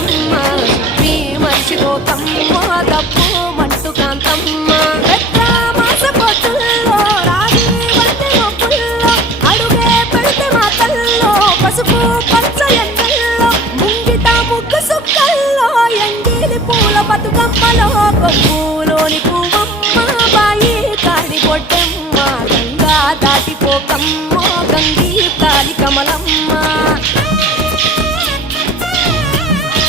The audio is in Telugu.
కాంతమ్మ మీ మర్చిపోతమ్మ తప్పు మంటు కాంతమ్మ మాస పొత్తుల్లో రాగి వంటి పుల్లో అడుగే పెడితే మా తల్లో పసుపు పచ్చ ఎండల్లో ముంగిట ముగ్గు సుక్కల్లో ఎంగిలి పూల బతుకమ్మలో కొప్పులోని పువ్వమ్మ బాయి కాడి పొట్టమ్మ గంగా దాటిపోకమ్మ గంగీ కాలి కమలమ్మ